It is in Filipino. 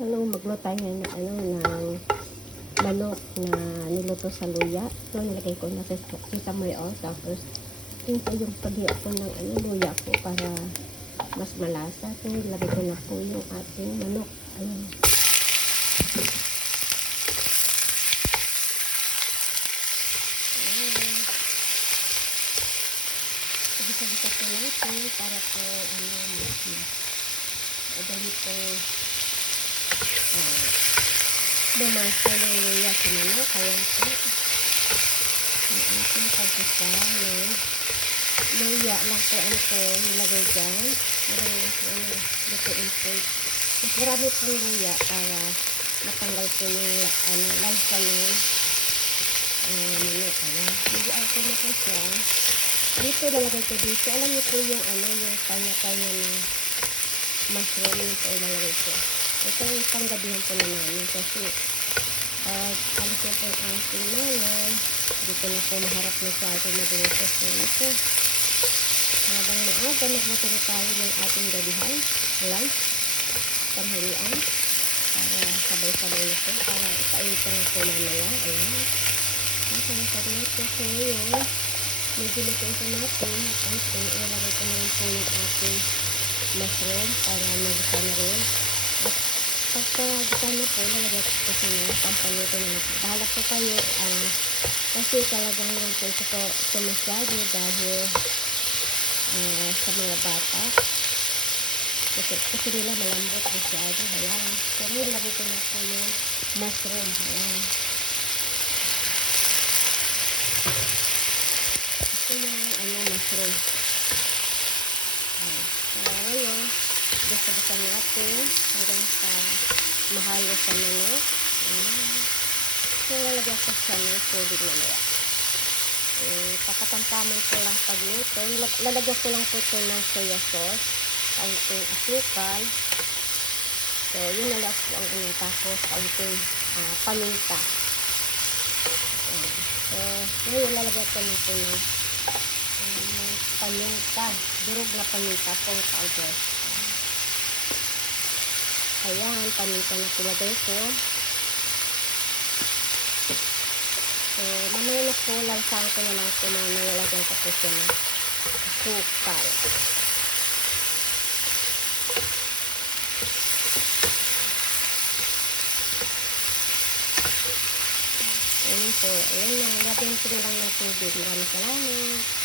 Hello, magluto tayo ngayon ng, ng manok na niluto sa luya. So, nilagay ko na sa sesame oil. Tapos, ito yung paghiya ko ng luya ko para mas malasa. So, nilagay ko na po yung ating manok. Ayan. Sabisa-bisa po natin para po madali po lumasa yung luya sa manok. Kaya po yung ating paggisa ng luya lang po nilagay dyan. Nilagay po lutuin po. Mas marami po luya para matanggal po yung lansa ng manok. Nilagay ko na po siya. Dito lalagay ko dito. Alam niyo po yung yung kanya-kanya ng mushroom yung po ilalagay ko. Ito yung panggabihan po na namin kasi alis na po ang ating nanon. Dito na po maharap na siya ito madulo. So ito, habang maaga nagmuturo tayo ng ating gabihan, lunch, tanghalian, para sabay-sabay na po, para ipaitan na po mamaya. Ayan. Sabay-sabay na po. So yun, medyo lutuin natin at ito, ilalagay ko na rin po yung ating mushroom para magisa na rin. At pagka gisa na po, lalagay ko sa mga pampaluto na natin. Bahala po kayo, kasi talagang rin po ito masyado dahil sa mga bata. Kasi nila malambot masyado. Ayan. So, nilagay ko na po yung mushroom. Ayan. Ito yung mushroom. Ayan. So, ngayon, gusto-gusto natin hanggang sa mahalo sa manok. So, lalagyan ko siya ng tubig na maya. Pakatamtaman ko lang pagluto. Lalagyan ko lang po ito ng soya sauce, kaunting asukal. So, yun na lang po ang tapos kaunting paminta. So, ngayon lalagyan ko na po ng paminta. Durog na paminta po powder. Ayan, paminta na pilagay ko. So, mamaya na po, lansahan ko na lang po na nalalagyan ko po siya ng asukal. Ayan po, ayan na, lagyan ko na lang ng tubig. Maraming salamat.